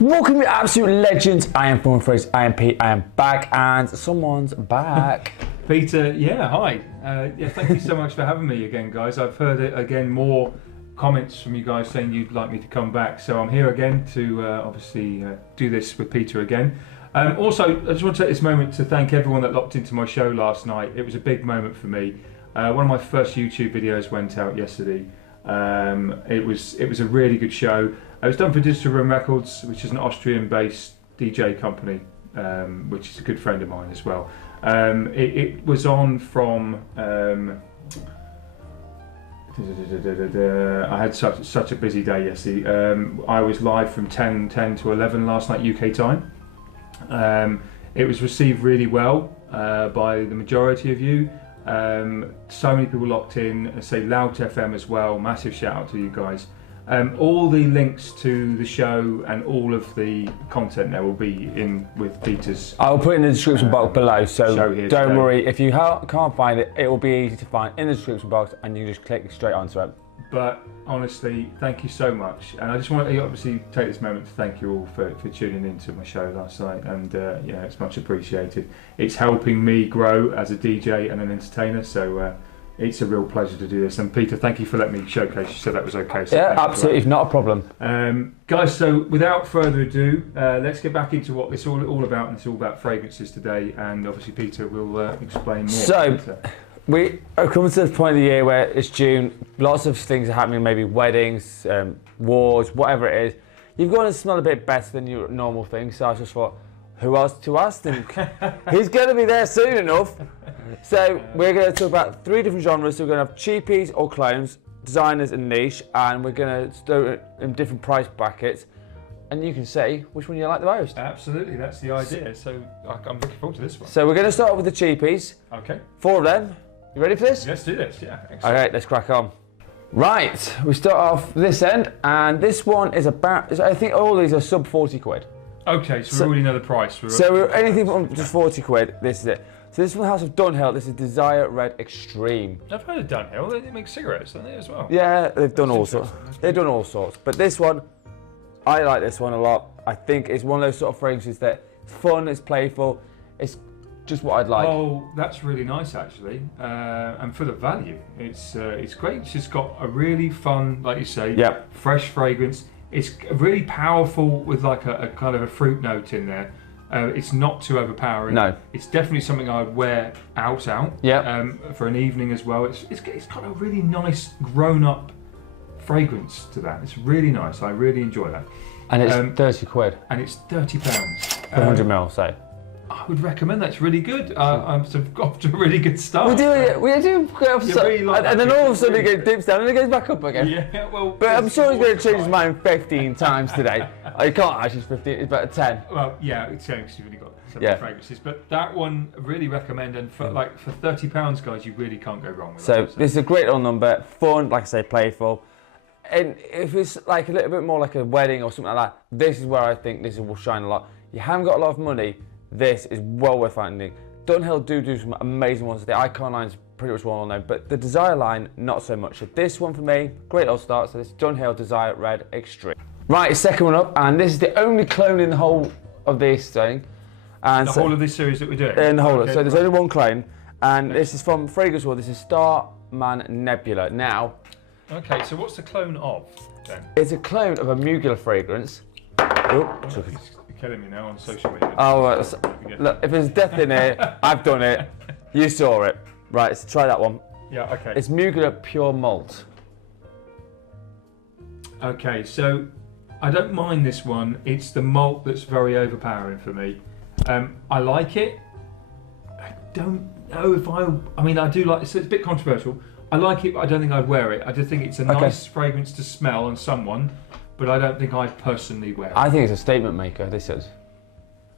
Welcome to Absolute Legends. I am Former Phrase, I am Pete, I am back, and someone's back. Peter, yeah, hi. Thank you so much for having me again, guys. I've heard again more comments from you guys saying you'd like me to come back, so I'm here again to obviously do this with Peter again. Also, I just want to take this moment to thank everyone that locked into my show last night. It was a big moment for me. One of my first YouTube videos went out yesterday. It was a really good show. It was done for Digital Room Records, which is an Austrian-based DJ company, which is a good friend of mine as well. It was on from. I had such a busy day yesterday. I was live from 10 to 11 last night UK time. It was received really well by the majority of you. So many people locked in. Say Loud FM as well. Massive shout out to you guys. All the links to the show and all of the content there will be in with Peter's. I'll put it in the description box below, so don't worry. If you can't find it, it will be easy to find in the description box, and you just click straight onto it. But honestly, thank you so much, and I just want to obviously take this moment to thank you all for tuning into my show last night, and yeah, it's much appreciated. It's helping me grow as a DJ and an entertainer, so it's a real pleasure to do this. And Peter, thank you for letting me showcase. You said that was okay. So yeah, absolutely, not a problem. Guys, so without further ado, let's get back into what it's all about, and it's all about fragrances today, and obviously Peter will explain more. So, we are coming to the point of the year where it's June, lots of things are happening, maybe weddings, wars, whatever it is. You've got to smell a bit better than your normal thing, so I just thought, who else to ask? He's going to be there soon enough. So we're going to talk about 3 different genres. So we're going to have cheapies or clones, designers and niche, and we're going to do it in different price brackets. And you can say which one you like the most. Absolutely, that's the idea. So I'm looking forward to this one. So we're going to start off with the cheapies. Okay. 4 of them. You ready for this? Let's do this, yeah. Excellent. Okay, let's crack on. Right, we start off this end, and this one is about, I think all these are sub 40 quid. Okay, so we already know the price. So anything from just 40 quid, this is it. So this is from the House of Dunhill, this is Desire Red Extreme. I've heard of Dunhill, they make cigarettes, don't they, as well? Yeah, they've done all sorts. They've done all sorts. But this one, I like this one a lot. I think it's one of those sort of fragrances that it's fun, it's playful, it's just what I'd like. Oh, that's really nice actually. And for the value, it's great. It's just got a really fun, like you say, fresh fragrance. It's really powerful with like a kind of a fruit note in there. It's not too overpowering. No. It's definitely something I'd wear out. Yeah. For an evening as well. It's got a really nice grown-up fragrance to that. It's really nice. I really enjoy that. And it's 30 quid. And it's £30. For 100 ml, say. I would recommend that. It's really good. I'm sort of off to a really good start. We do go off really like and then all of a sudden it dips down and it goes back up again. Yeah, well. But I'm sure he's going to change his mind 15 times today. Oh, you can't actually, it's 15, it's about 10. Well, yeah, it's because you've really got some fragrances. But that one, I really recommend. And for for £30, guys, you really can't go wrong with that. So this is a great little number. Fun, like I say, playful. And if it's like a little bit more like a wedding or something like that, this is where I think this will shine a lot. You haven't got a lot of money. This is well worth finding. Dunhill do some amazing ones. The Icon line's pretty much well known, but the Desire line, not so much. So this one for me, great little start. So this is Dunhill Desire Red Extreme. Right, second one up, and this is the only clone in the whole of this thing. And the whole of this series that we're doing? In the whole so there's only one clone, and this is from Fragrance World. This is Starman Nebula. Now, okay, so what's the clone of then? It's a clone of a Mugler fragrance. Killing me now on social media. Oh, look, if there's death in it, I've done it. You saw it. Right, so try that one. Yeah, okay. It's Mugler Pure Malt. Okay, so I don't mind this one. It's the malt that's very overpowering for me. I like it. I don't know if I mean, I do like it, so it's a bit controversial. I like it, but I don't think I'd wear it. I just think it's a nice fragrance to smell on someone. But I don't think I'd personally wear it. I think it's a statement maker, this is.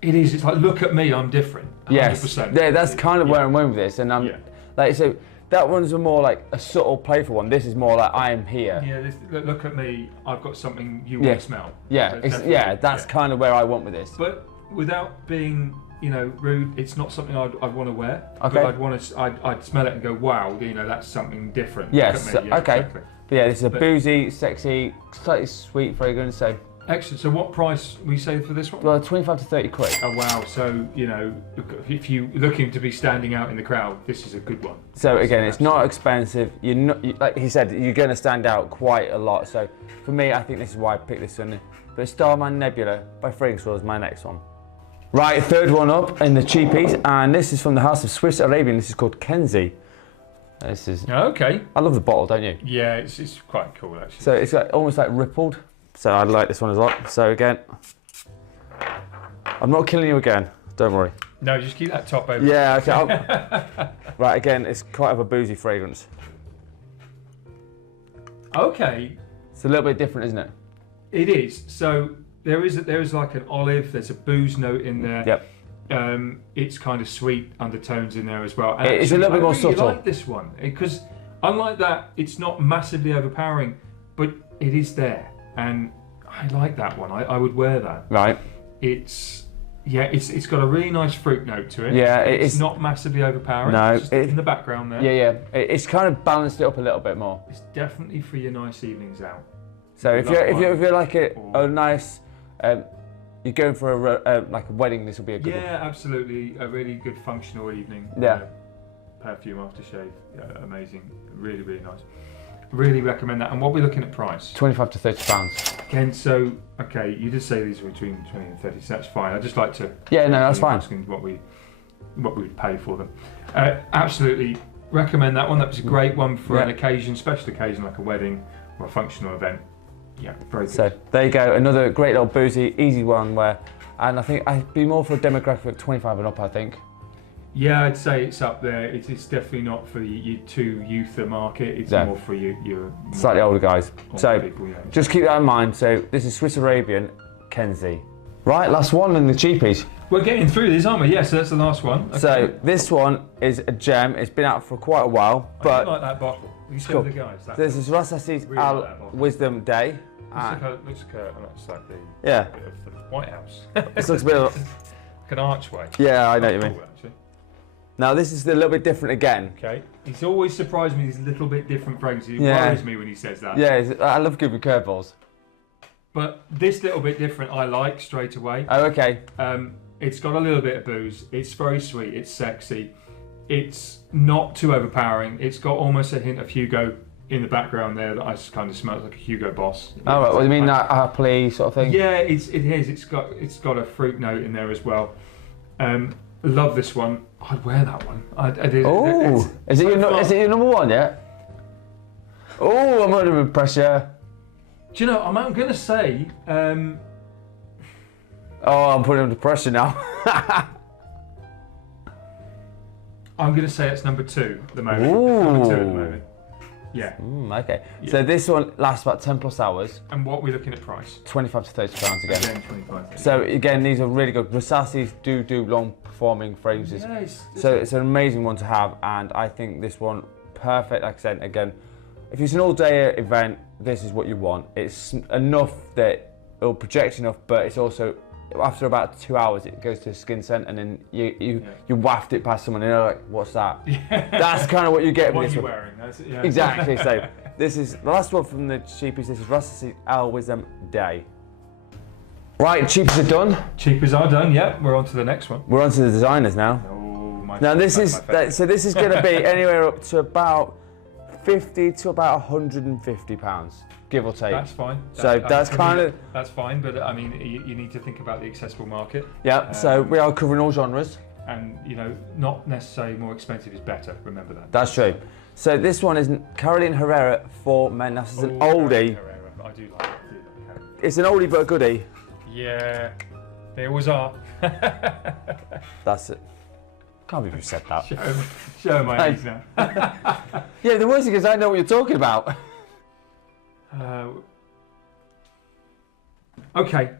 It is, it's like, look at me, I'm different. 100%. Yes, yeah, that's kind of where I'm going with this. And I'm, like, so that one's a more like a subtle, playful one. This is more like, I am here. Yeah, look at me, I've got something you want to smell. Yeah, that's kind of where I want with this. But without being, you know, rude, it's not something I'd want to wear. Okay. But I'd smell it and go, wow, you know, that's something different. Yes, Look at me. Yeah, okay. Exactly. But yeah, this is a boozy, sexy, slightly sweet fragrance. So excellent. So what price we say for this one? well, 25 to 30 quid. Oh wow! So you know, if you're looking to be standing out in the crowd, this is a good one. So again, it's not expensive. You're not, like he said, you're going to stand out quite a lot. So for me, I think this is why I picked this one. But Starman Nebula by Fragrance World is my next one. Right, third one up in the cheapies, and this is from the House of Swiss Arabian. This is called Kenzie. This is okay. I love the bottle, don't you? Yeah, it's quite cool actually. So it's like, almost like rippled. So I like this one as well. So again, I'm not killing you again. Don't worry. No, just keep that top open. Yeah. Okay. Right. Again, it's quite of a boozy fragrance. Okay. It's a little bit different, isn't it? It is. So there is like an olive. There's a booze note in there. Yep. It's kind of sweet undertones in there as well. And It's a little bit more subtle. I like this one because unlike that, it's not massively overpowering, but it is there, and I like that one. I would wear that. Right. It's got a really nice fruit note to it. Yeah, it's not massively overpowering. No, it's just in the background there. Yeah. It's kind of balanced it up a little bit more. It's definitely for your nice evenings out. So if you're like a nice, you're going for like a wedding, this will be a good one. Yeah, absolutely. A really good functional evening. Yeah. Perfume aftershave, amazing. Really, really nice. Really recommend that. And what we're looking at price? 25 to 30 pounds. Again, so okay, you did say these are between 20 and 30, so that's fine. I just like to. Yeah, no, that's fine. Asking what we would pay for them. Absolutely recommend that one. That was a great one for an occasion, special occasion like a wedding or a functional event. Yeah, very good. So there you go, another great little boozy, easy one and I think I'd be more for a demographic of 25 and up, I think. Yeah, I'd say it's up there. It's definitely not for your too youther market. It's more for your slightly older guys. So people, just keep that in mind. So this is Swiss Arabian Kenzie. Right, last one in the cheapies. We're getting through these, aren't we? Yeah, so that's the last one. Okay. So this one is a gem. It's been out for quite a while, but I like that bottle. You show cool. the guys. This is Ralism really like Wisdom Day. Looks like the bit of the White House. This looks a bit like an archway. Yeah, I know what you mean. Cool, actually. Now this is a little bit different again. Okay. He's always surprised me. These little bit different fragrances. He worries me when he says that. Yeah, I love giving curveballs. But this little bit different, I like straight away. Oh, okay. It's got a little bit of booze. It's very sweet. It's sexy. It's not too overpowering. It's got almost a hint of Hugo in the background there that I kind of smells like a Hugo Boss. Oh, right. What do you mean, that happily sort of thing? Yeah, it is. It's got a fruit note in there as well. Love this one. I'd wear that one. I did. Oh, is it your number one yet? Oh, I'm under pressure. Do you know? I'm going to say. Oh, I'm putting under pressure now. I'm going to say it's number 2 at the moment. Ooh. Number 2 at the moment. Yeah. Okay. Yeah. So this one lasts about 10 plus hours. And what are we looking at price? 25 to 30 pounds again. Again, 25. So again, these are really good. Rasasis do long performing fragrances. Yeah, so it's an amazing one to have, and I think this one perfect. Like I said, again, if it's an all-day event, this is what you want. It's enough that it'll project enough, but it's also after about 2 hours it goes to a skin scent, and then you waft it past someone and they're like, what's that? Yeah. That's kind of what you get with this one. What are you wearing? Exactly. So this is the last one from the cheapies. This is Ralism Wisdom Day. Right, cheapies are done. Cheapies are done. Yeah, we're on to the next one. We're on to the designers now. Now this is going to be anywhere up to about 50 to about 150 pounds, give or take. That's fine. That's fine, but I mean, you need to think about the accessible market. Yeah. So we are covering all genres, and not necessarily more expensive is better. Remember that. That's true. So this one is Caroline Herrera for men. This is an oldie. I do like it. It's an oldie but a goodie. Yeah, they always are. That's it. Can't believe you said that. Show my age now. Yeah, the worst thing is I know what you're talking about. Okay,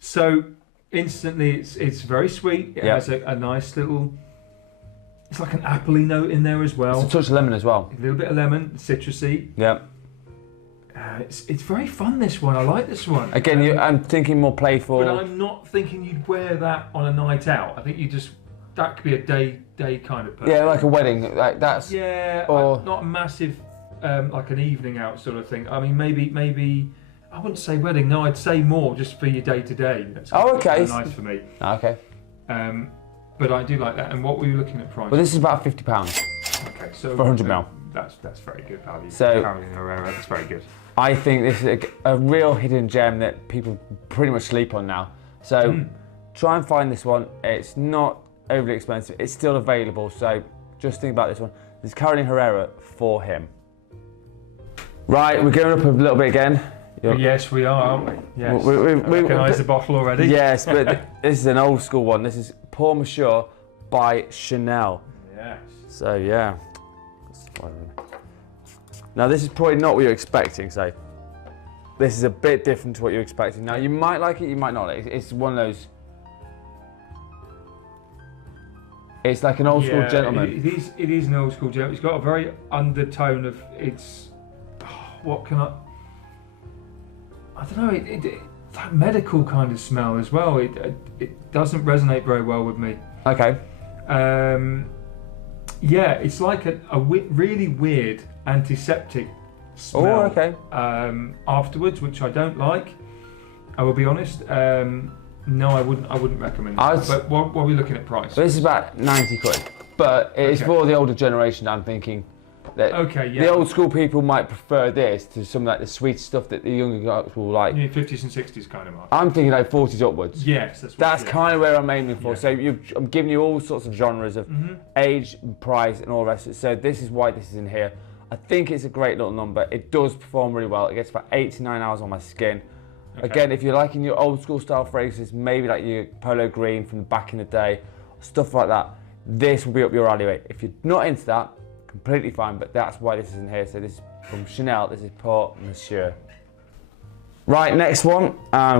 so instantly it's very sweet. It has a nice little. It's like an appley note in there as well. It's a touch of lemon as well. A little bit of lemon, citrusy. Yeah. It's very fun, this one. I like this one. Again, I'm thinking more playful. But I'm not thinking you'd wear that on a night out. I think that could be a day kind of person. Yeah, like a wedding. Like that's. Yeah, or not a massive like an evening out sort of thing. I mean, maybe I wouldn't say wedding. No, I'd say more just for your day to day. That's okay. Nice for me. Okay. But I do like that. And what were you looking at price? Well, this is about £50 Okay, so for 100ml. That's very good value. So Herrera, that's very good. I think this is a real hidden gem that people pretty much sleep on now. So try and find this one. It's not overly expensive. It's still available. So just think about this one. There's Carolina Herrera for him. Right, we're going up a little bit again. Yes, we are, aren't we? Yes. We recognise the bottle already. Yes, but this is an old school one. This is Pour Monsieur by Chanel. Yes. So yeah. Now this is probably not what you're expecting. So this is a bit different to what you're expecting. Now you might like it, you might not. It's one of those. It's like an old school gentleman. It is an old school gentleman. It's got a very undertone of what can I don't know. It that medical kind of smell as well. It doesn't resonate very well with me. Okay. Yeah, it's like a really weird antiseptic smell. Oh, okay. Afterwards, which I don't like. I will be honest. No, I wouldn't recommend that. But what are we looking at price? This is about 90 quid. But it is for the older generation. I'm thinking that the old school people might prefer this to some like the sweet stuff that the younger guys will like. Yeah, 50s and 60s kind of mark. I'm thinking like 40s upwards. Yes, that's kind of where I'm aiming for. Yeah. So I'm giving you all sorts of genres of age, price, and all the rest of it. So this is why this is in here. I think it's a great little number. It does perform really well. It gets about 8 to 9 hours on my skin. Okay. Again, if you're liking your old school style fragrances, maybe like your polo green from back in the day, stuff like that, this will be up your alleyway. If you're not into that, completely fine, but that's why this is in here. So this is from Chanel, this is Pour Monsieur. Right, next one,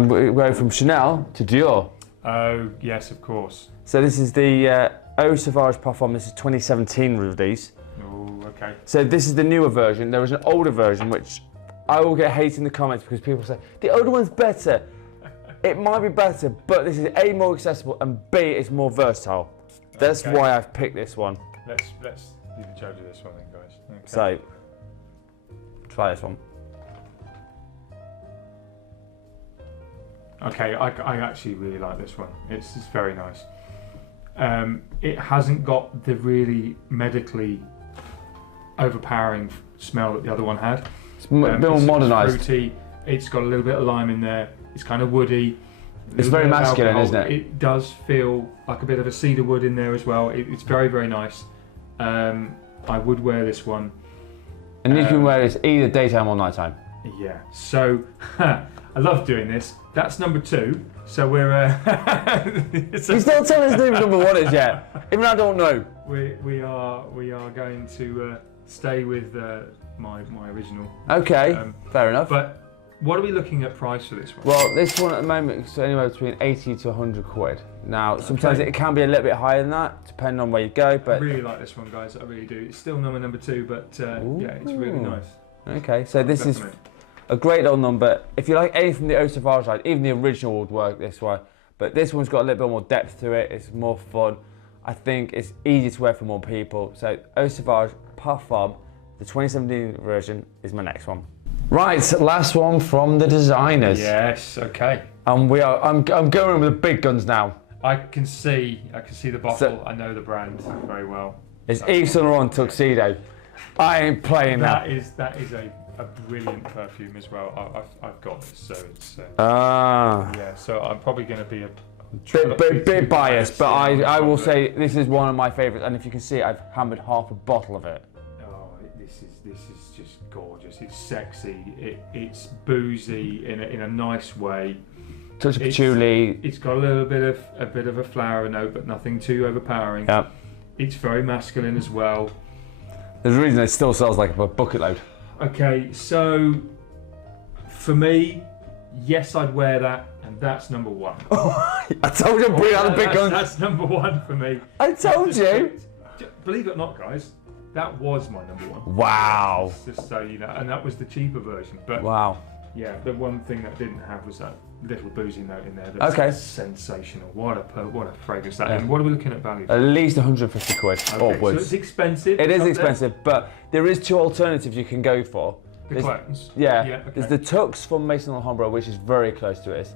we go from Chanel to Dior. Oh, yes, of course. So this is the Eau Sauvage Parfum, this is 2017 release. Oh, okay. So this is the newer version. There was an older version, which I will get hate in the comments because people say, the older one's better. It might be better, but this is A, more accessible, and B, it's more versatile. That's why I've picked this one. Let's do the judge of this one then, guys. Okay. So, try this one. Okay, I actually really like this one. It's very nice. It hasn't got the really medically overpowering smell that the other one had. It's a bit more modernised. Fruity. It's got a little bit of lime in there. It's kind of woody. It's very masculine, isn't it? It does feel like a bit of a cedar wood in there as well. It's very, very nice. I would wear this one. And you can wear this either daytime or nighttime. Yeah. So I love doing this. That's number 2. So we're. He's not telling us who number 1 is yet. Even I don't know. We are going to stay with my original. Okay. Fair enough. But what are we looking at price for this one? Well, this one at the moment is anywhere between 80 to 100 quid. Now, sometimes it can be a little bit higher than that, depending on where you go. But I really like this one, guys. I really do. It's still number 2, but yeah, it's really nice. Okay, so this is a great little number. If you like anything from the Eau Sauvage line, even the original would work this way. But this one's got a little bit more depth to it. It's more fun. I think it's easy to wear for more people. So Eau Sauvage Parfum, the 2017 version, is my next one. Right, last one from the designers. Yes, okay. And I'm going with the big guns now. I can see the bottle. So, I know the brand very well. It's Yves Saint Laurent Tuxedo. I ain't playing that. That is a brilliant perfume as well. I've got this, so it's yeah. So I'm probably going to be a bit biased, but I will say this is one of my favourites. And if you can see, I've hammered half a bottle of it. Oh, this is just gorgeous. It's sexy. It's boozy in a nice way. Touch of patchouli. It's got a bit of a flower note, but nothing too overpowering. Yep. It's very masculine as well. There's a reason it still sells like a bucket load. Okay, so for me, yes, I'd wear that, and that's number 1. I told you to bring out the big guns. That's number 1 for me. I told you. Believe it or not, guys, that was my number 1. Wow. Just so you know, and that was the cheaper version. But wow. yeah, the one thing that didn't have was that little boozy note in there that's sensational. What a fragrance that is. And what are we looking at value? At least 150 quid upwards. So it's expensive. It is expensive, but there is two alternatives you can go for. The clones? Yeah. There's the Tux from Maison Alhambra, which is very close to it.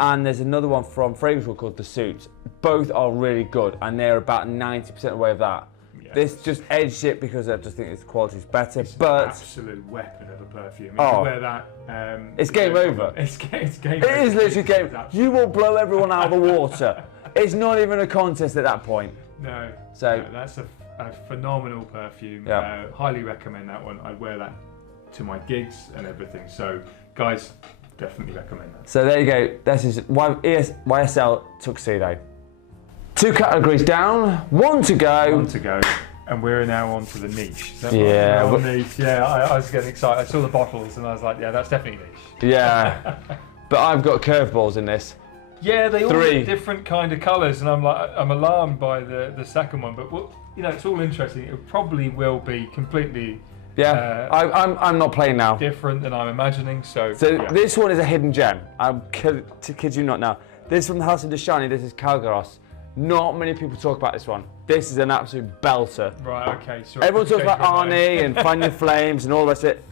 And there's another one from Fragrance World called the Suits. Both are really good, and they're about 90% away of that. This just edged it because I just think its quality is better. It's but an absolute weapon of a perfume. If you wear that, it's game over. It's game over. It is literally game. You will blow everyone out of the water. It's not even a contest at that point. No. So no, that's a phenomenal perfume. Yeah. Highly recommend that one. I'd wear that to my gigs and everything. So, guys, definitely recommend that. So there you go. This is YSL Tuxedo. 2 categories down, 1 to go. 1 to go. And we're now on to the niche. Niche. Yeah, I was getting excited. I saw the bottles and I was like, yeah, that's definitely niche. Yeah. But I've got curveballs in this. Yeah, they all look different kind of colours, and I'm alarmed by the second one. But it's all interesting. It probably will be completely. Yeah, I'm not playing now. Different than I'm imagining. So this one is a hidden gem. To kid you not now. This from the House of Deshani. This is Calgaros. Not many people talk about this one. This is an absolute belter. Right. Okay. So everyone talks about Arnie and Fan Your Flames and all that shit.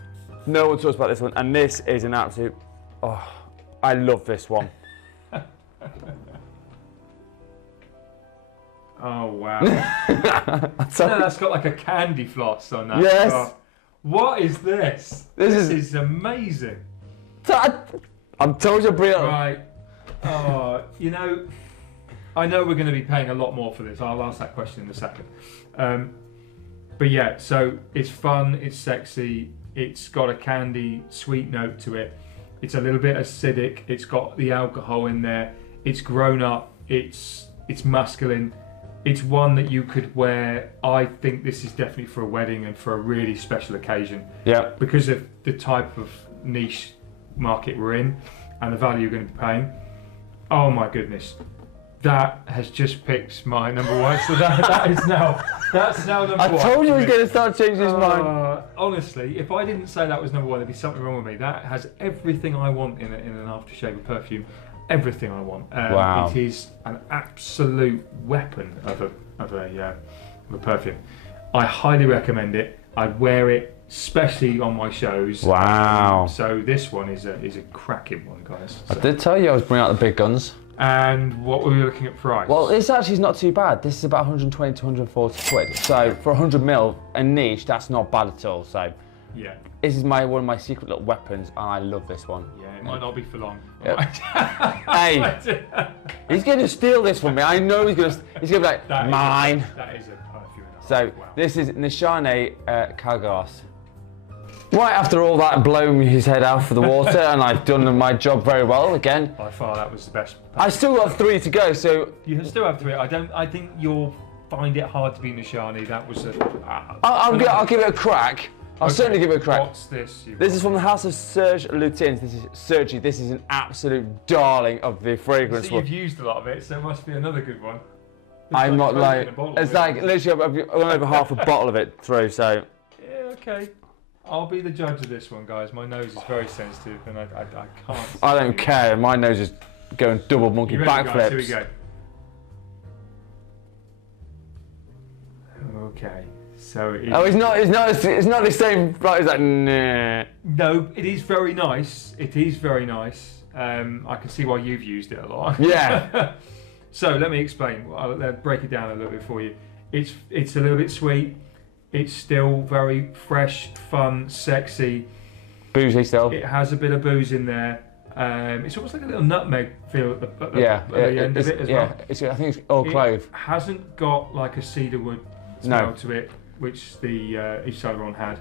No one talks about this one, and this is an absolute. Oh, I love this one. Oh wow! That's got like a candy floss on that. Yes. Oh, what is this? This is amazing. I'm told you, brilliant. Right. Oh, I know we're going to be paying a lot more for this. I'll ask that question in a second. But yeah, so it's fun, it's sexy, it's got a candy, sweet note to it. It's a little bit acidic. It's got the alcohol in there. It's grown up. It's masculine. It's one that you could wear. I think this is definitely for a wedding and for a really special occasion. Yeah. Because of the type of niche market we're in and the value you're going to be paying. Oh my goodness. That has just picked my number one. So that's now number one. I told you he was going to start changing his mind. Honestly, if I didn't say that was number one, there'd be something wrong with me. That has everything I want in an aftershave of perfume. Everything I want. Wow. It is an absolute weapon of a perfume. I highly recommend it. I'd wear it, especially on my shows. Wow. So this one is a cracking one, guys. So. I did tell you I was bringing out the big guns. And what were we looking at price? Well, this actually is not too bad. This is about 120 to 140 quid. So for 100ml, a niche, that's not bad at all. So yeah, this is one of my secret little weapons, and I love this one. Yeah, it might not be for long. Yep. Hey, he's going to steal this from me. I know he's going to be like, mine. That is a perfume. So this is Nishane Calgaros. Right after all that, blowing his head out for the water, and I've done my job very well again. By far, that was the best. I still got 3 to go, so you still have 3. I think you'll find it hard to be Nishani. That was a. I'll give it a crack. I'll certainly give it a crack. What's this? This is from the House of Serge Lutins. This is Sergy. This is an absolute darling of the fragrance. So you've used a lot of it, so it must be another good one. I'm not like. It's like literally I've gone over half a bottle of it through. So. Yeah. Okay. I'll be the judge of this one, guys. My nose is very sensitive, and I can't. I don't care. My nose is going double monkey backflips. Here we go. Okay. So it's not the same. Right? It's like nah. No, it is very nice. It is very nice. I can see why you've used it a lot. Yeah. So let me explain. I'll break it down a little bit for you. It's a little bit sweet. It's still very fresh, fun, sexy. Boozy still. It has a bit of booze in there. It's almost like a little nutmeg feel at the end of it as well. I think it's all clove. It hasn't got like a cedarwood smell to it, which the each Saint had.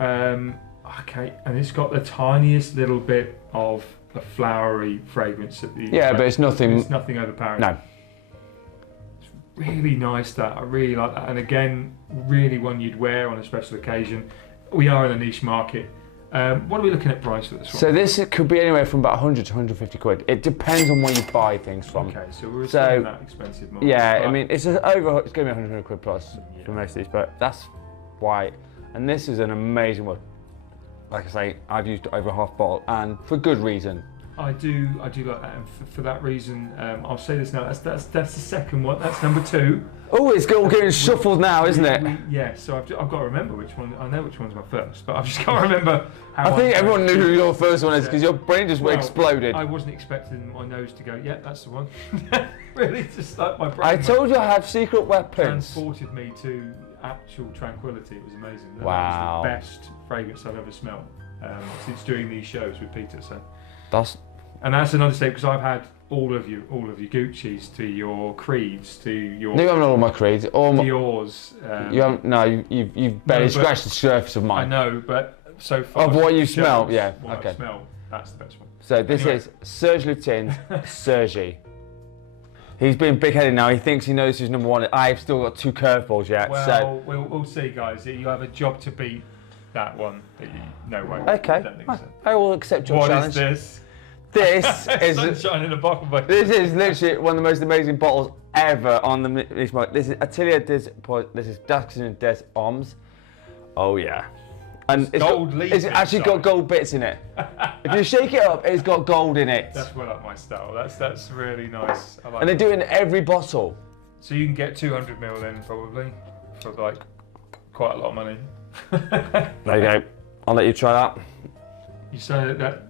Okay, and it's got the tiniest little bit of a flowery fragrance at the. Yeah, but it's nothing. It's nothing overpowering. No. Really nice that. I really like that, and again, really one you'd wear on a special occasion. We are in a niche market. What are we looking at price for this one? So this could be anywhere from about 100 to 150 quid. It depends on where you buy things from. Okay, so we're assuming that expensive market. Yeah, I mean it's going to be 100 quid plus for most of these, but that's why. And this is an amazing one. Like I say, I've used over half a bottle, and for good reason. I do like that, and for that reason, I'll say this now. That's the second one. That's number 2. Oh, it's all getting shuffled now, isn't it? Yeah. So I've got to remember which one. I know which one's my first, but I've just got to remember how. I think everyone knew who your first one is because your brain just exploded. I wasn't expecting my nose to go. Yeah, that's the one. Really, just like my brain. I told you I have secret weapons. Transported me to actual tranquility. It was amazing. Wow. That was the best fragrance I've ever smelled since doing these shows with Peter. So that's another statement because I've had all of your Gucci's to your Creeds to your. You haven't all my Creeds. All my, yours. You haven't. No, you've barely scratched the surface of mine. I know, but so far. Of what you smell, yeah. What Okay. I smell, that's the best one. So this is Serge Lutin's Sergy. He's being big-headed now. He thinks he knows who's number 1. I've still got 2 curveballs yet. Well, so we'll see, guys. You have a job to beat that one. No way. okay, I don't think so. I will accept your challenge. What is this? This is sunshine in a bottle. This is literally one of the most amazing bottles ever on the this market. This is Atelier des. This is Daxon des Hommes. Oh yeah. And it's actually got gold bits in it. If you shake it up, it's got gold in it. That's well up my style. That's really nice. I like and they do it in every bottle. So you can get 200ml then probably for like quite a lot of money. There you go. I'll let you try that. You say that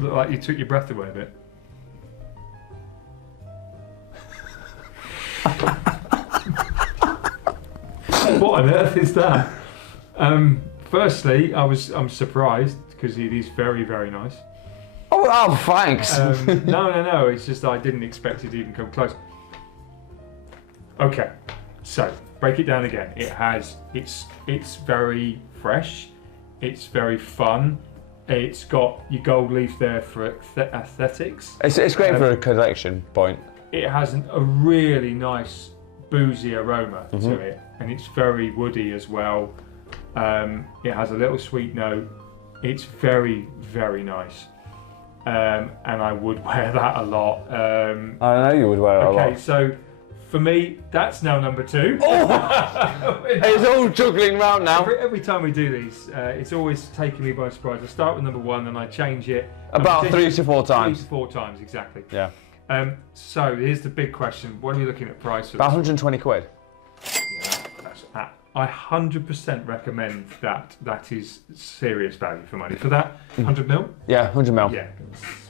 looked like you took your breath away a bit. What on earth is that? Firstly, I'm surprised because it is very, very nice. Oh, thanks. No. It's just I didn't expect it to even come close. Okay, so break it down again. It's very fresh. It's very fun. It's got your gold leaf there for aesthetics. It's great for a collection point. It has a really nice boozy aroma to it, and it's very woody as well. It has a little sweet note. It's very, very nice. And I would wear that a lot. I know you would wear it a lot. Okay, so for me, that's now number 2. Oh! It's all juggling round now. Every time we do these, it's always taking me by surprise. I start with number 1 and I change it. About 3 to 4 times. 3 to 4 times, exactly. Yeah. So here's the big question. What are we looking at price for About this? 120 quid. Yeah, I 100% recommend that. That is serious value for money. For that, 100ml? Yeah, 100ml. Yeah.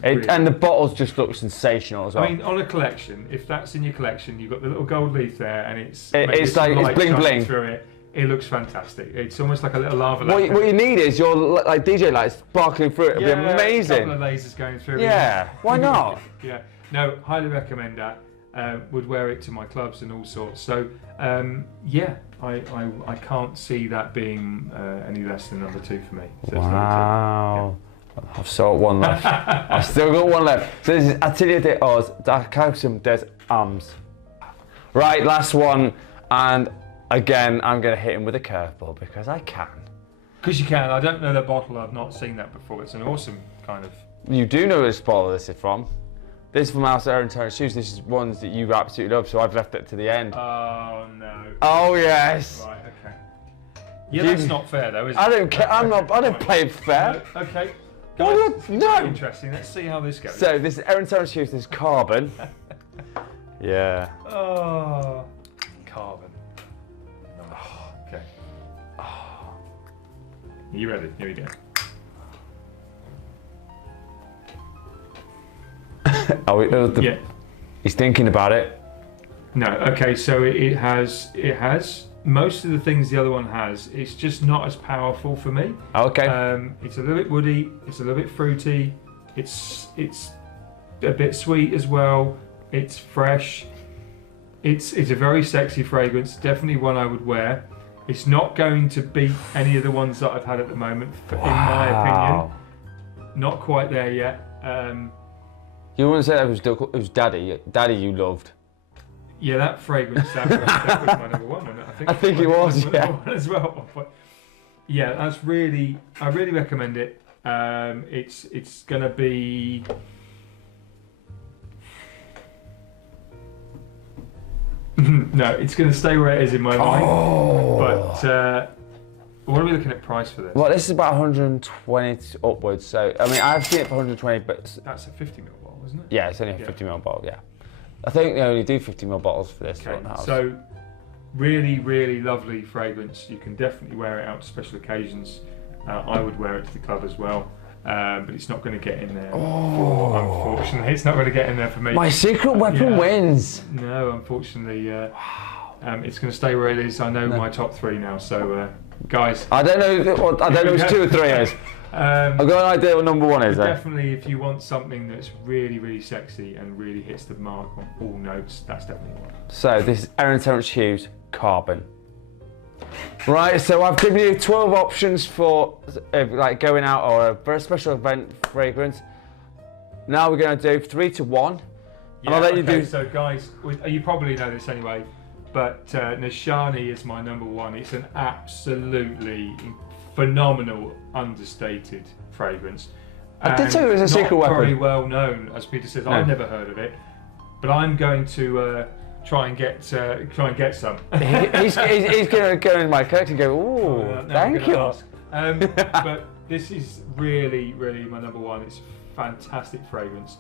And the bottles just look sensational as well. I mean, on a collection, if that's in your collection, you've got the little gold leaf there, and it's like it's bling bling through it. It looks fantastic. It's almost like a little lava lamp. What you need is your like DJ lights sparkling through it. It'd be amazing. A couple of lasers going through. Yeah, why not? Yeah, no, highly recommend that. Would wear it to my clubs and all sorts. So yeah, I can't see that being any less than number 2 for me. So wow. I've still got one left. I've still got one left. So this is Atelier des Oz, Daxon des Hommes. Right, last one, and again, I'm going to hit him with a curveball because I can. Because you can. I don't know the bottle. I've not seen that before. It's an awesome kind of. You do know which bottle this is from. This is from House Aaron Terrence Shoes. This is ones that you absolutely love, so I've left it to the end. Oh no. Oh yes. Right. Okay. Yeah, that's not fair though, is it? I don't care. I don't play it fair. No, okay. Oh, Guys, no. Interesting. Let's see how this goes. So this is Aaron Terrence Shoes. This is carbon. Yeah. Oh, carbon. Oh, okay. Oh. Are you ready? Here we go. Yeah. He's thinking about it. No. Okay. So it has most of the things the other one has. It's just not as powerful for me. Okay. It's a little bit woody. It's a little bit fruity. It's a bit sweet as well. It's fresh. It's a very sexy fragrance. Definitely one I would wear. It's not going to beat any of the ones that I've had at the moment, in my opinion. Not quite there yet. You wouldn't say that it was Daddy. Daddy, you loved. Yeah, that fragrance. That was my number 1. And I think it was. Yeah. One as well. But yeah, that's really. I really recommend it. It's gonna be. No, it's going to stay where it is in my mind. Oh. But What are we looking at price for this? Well, this is about 120 upwards. So I mean, I've seen it for 120, but That's a 50ml bottle, isn't it? yeah, it's only a 50ml bottle. Yeah, I think they only do 50ml bottles for this one. So really, really lovely fragrance. You can definitely wear it out to special occasions. I would wear it to the club as well. But it's not going to get in there. Unfortunately, it's not going to get in there for me. My secret weapon wins. No, unfortunately, it's going to stay where it is. I know my top 3 now, so guys. I don't know. I don't know which 2 or 3 is. I've got an idea what number 1 is. Definitely, if you want something that's really, really sexy and really hits the mark on all notes, that's definitely one. So this is Aaron Terence Hughes Carbon. Right, so I've given you 12 options for like going out or a very special event fragrance. Now we're going to do 3 to 1. Yeah, I'll let you do. So guys, you probably know this anyway, but Nishani is my number 1. It's an absolutely phenomenal, understated fragrance. I did say it was a secret weapon. Not very well known, as Peter says. No. I've never heard of it, but I'm going to try and get some. he's going to go in my collection and go, ooh, thank you. But this is really, really my number 1. It's a fantastic fragrance.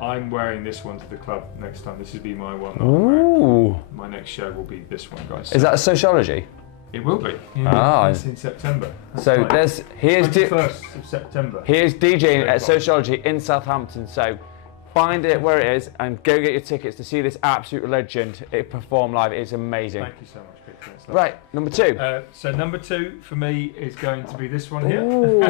I'm wearing this one to the club next time. This will be my one. Ooh. My next show will be this one, guys. So is that a sociology? It will be. Yeah, it's in September. That's so here's 21st of September. Here's DJing at Sociology in Southampton. So find it where it is and go get your tickets to see this absolute legend. It perform live. It's amazing. Thank you so much, Peter. Right, number 2. So number 2 for me is going to be this one here. Ooh.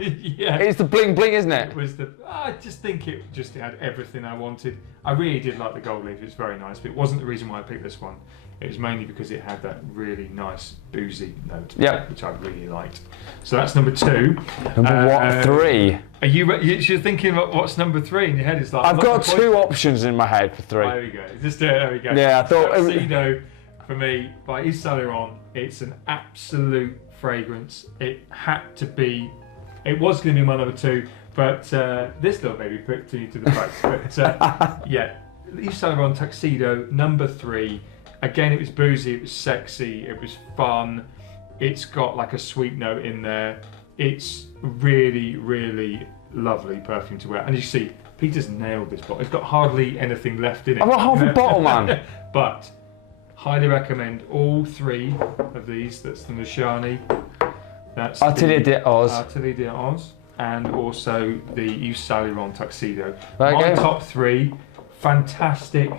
Yeah. It's the bling bling, isn't it? It was I just think it just had everything I wanted. I really did like the gold leaf. It's very nice, but it wasn't the reason why I picked this one. It was mainly because it had that really nice boozy note, which I really liked. So that's number 2. Number 3. Are you're thinking about what's number 3 in your head? It's like I've got 2 options in my head for 3. There we go. There we go. Yeah, I thought. Tuxedo for me by Yves Saint Laurent. It's an absolute fragrance. It had to be. It was going to be my number 2, but this little baby put me to the face. But yeah, Yves Saint Laurent Tuxedo number 3. Again, it was boozy, it was sexy, it was fun. It's got like a sweet note in there. It's really, really lovely perfume to wear. And you see, Peter's nailed this bottle. It's got hardly anything left in it. I've got half a bottle, man. But highly recommend all 3 of these. That's the Nishani. That's Atelier des Oz. Atelier des Oz. And also the Yves Saint Laurent Tuxedo. There My top 3, fantastic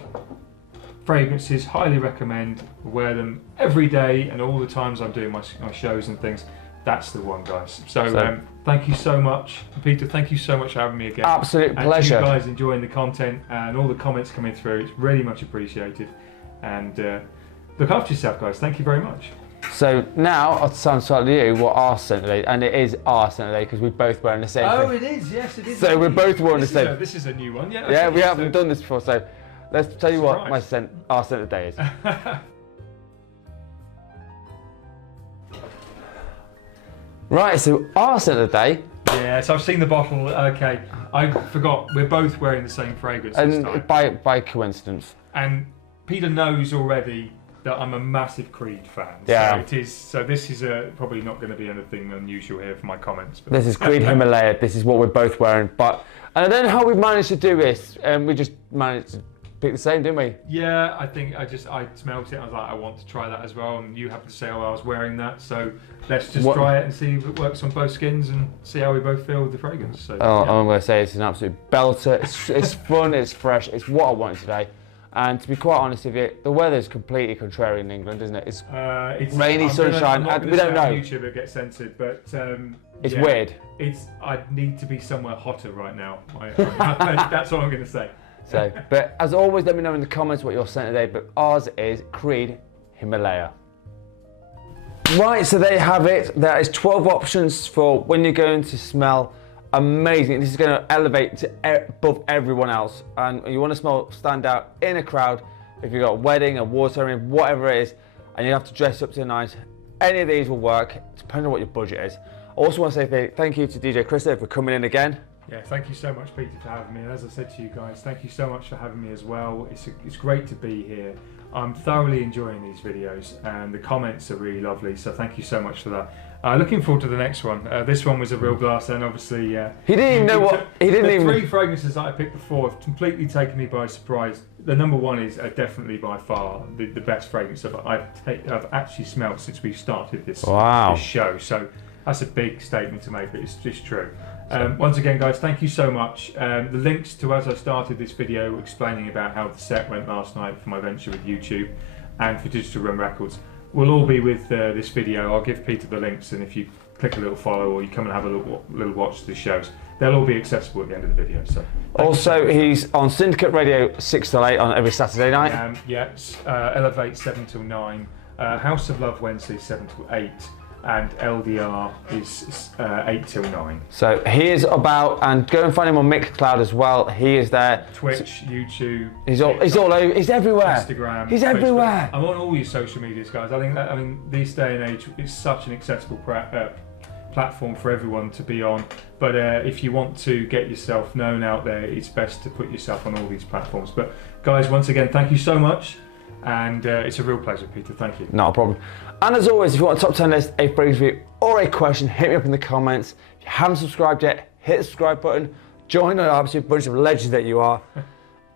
fragrances, highly recommend. Wear them every day and all the times I'm doing my shows and things. That's the one, guys. So thank you so much, Peter. Thank you so much for having me again. Absolute pleasure. And you guys enjoying the content and all the comments coming through. It's really much appreciated. And look after yourself, guys. Thank you very much. So now I'll sound slightly to you what our scent today, and it is our scent today because we're both wearing the same thing. Oh, it is. Yes, it is. So we're both wearing the same. This is a new one. Yeah. Yeah, we haven't done this before. So let's tell you what our scent today is. Right, so our scent of the day. Yeah, so I've seen the bottle. Okay, I forgot. We're both wearing the same fragrance this time. By coincidence. And Peter knows already that I'm a massive Creed fan. Yeah. So it is. So this is probably not going to be anything unusual here for my comments. But this is Creed Himalaya. This is what we're both wearing. But and I don't know how we managed to do this. We just managed to pick the same, didn't we? Yeah, I think I smelt it. I was like, I want to try that as well. And you happened to say, oh, I was wearing that. So let's just try it and see if it works on both skins and see how we both feel with the fragrance. So, I'm going to say it's an absolute belter. It's fun, it's fresh, it's what I wanted today. And to be quite honest with you, the weather's completely contrary in England, isn't it? It's rainy, sunshine. We don't know. On YouTube it gets censored, but it's weird. I need to be somewhere hotter right now. That's all I'm going to say. So, but as always, let me know in the comments what you're sent today. But ours is Creed Himalaya. Right, so there you have it. There is 12 options for when you're going to smell amazing. This is going to elevate to above everyone else, and you want to stand out in a crowd. If you've got a wedding, a war ceremony, whatever it is, and you have to dress up to the nines, any of these will work, depending on what your budget is. I also want to say thank you to DJ Christo for coming in again. Yeah, thank you so much, Peter, for having me. And as I said to you guys, thank you so much for having me as well. It's great to be here. I'm thoroughly enjoying these videos, and the comments are really lovely. So thank you so much for that. Looking forward to the next one. This one was a real blast, and obviously he didn't even know what he didn't the even. Three fragrances that I picked before have completely taken me by surprise. The number one is definitely by far the best fragrance I've actually smelled since we started this show. So that's a big statement to make, but it's just true. Once again, guys, thank you so much. The links to as I started this video explaining about how the set went last night for my venture with YouTube and for Digital Run Records will all be with this video. I'll give Peter the links, and if you click a little follow or you come and have a little watch of the shows, they'll all be accessible at the end of the video. So also, he's on Syndicate Radio 6 till 8 on every Saturday night. Yes, Elevate 7 till 9, House of Love Wednesday 7 till 8. And LDR is 8 till 9. So he is about, and go and find him on Mixcloud as well. He is there. Twitch, YouTube. He's all over. He's everywhere. Instagram. He's Facebook. everywhere. I'm on all your social medias, guys. I think this day and age, it's such an accessible platform for everyone to be on. But if you want to get yourself known out there, it's best to put yourself on all these platforms. But guys, once again, thank you so much. And it's a real pleasure, Peter. Thank you. Not a problem. And as always, if you want a top 10 list, a fragrance review, or a question, hit me up in the comments. If you haven't subscribed yet, hit the subscribe button. Join the absolute bunch of legends that you are,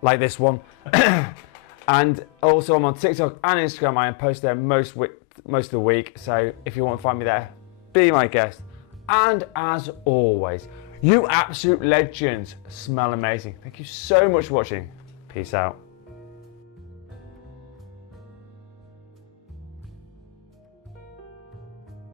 like this one. And also, I'm on TikTok and Instagram. I am posted there most of the week. So if you want to find me there, be my guest. And as always, you absolute legends smell amazing. Thank you so much for watching. Peace out.